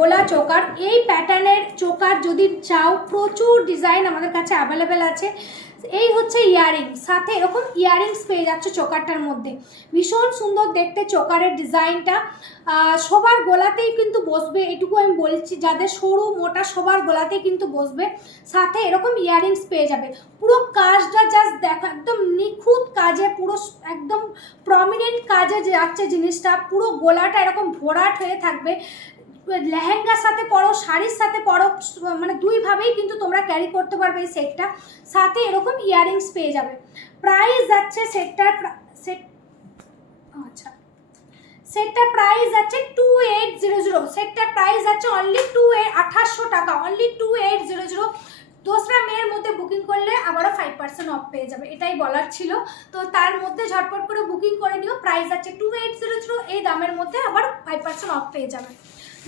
গোলা চোকার। এই প্যাটার্নের চোকার যদি চাও প্রচুর ডিজাইন আমাদের কাছে অ্যাভেলেবেল আছে। এই হচ্ছে ইয়ারিং, সাথে এরকম ইয়ারিংস পেয়ে যাচ্ছে চোকারটার মধ্যে। ভীষণ সুন্দর দেখতে চোকারের ডিজাইনটা, সবার গলাতেই কিন্তু বসবে, এটুকু আমি বলছি, যাদের সরু মোটা সবার গলাতেই কিন্তু বসবে। সাথে এরকম ইয়ারিংস পেয়ে যাবে। পুরো কাজটা জাস্ট দেখো, একদম নিখুঁত কাজে, পুরো একদম প্রমিনেন্ট কাজে যাচ্ছে জিনিসটা। পুরো গলাটা এরকম ভরাট হয়ে থাকবে। লেহেঙ্গার সাথে পরো, শাড়ির সাথে পরো, মানে দুইভাবেই কিন্তু তোমরা ক্যারি করতে পারবে এই সেটটা। সাথে এরকম ইয়ারিংস পেয়ে যাবে। প্রাইস যাচ্ছে সেটটার সেটটার প্রাইস যাচ্ছে 2800। সেটটার প্রাইস যাচ্ছে অনলি 2800 টাকা, অনলি 2800। দোসরা মেয়ের মধ্যে বুকিং করলে আবারও 5% অফ পেয়ে যাবে, এটাই বলার ছিল। তো তার মধ্যে ঝটপট করে বুকিং করে নিও। প্রাইস যাচ্ছে 2800, এই দামের মধ্যে আবার 5% অফ পেয়ে যাবে।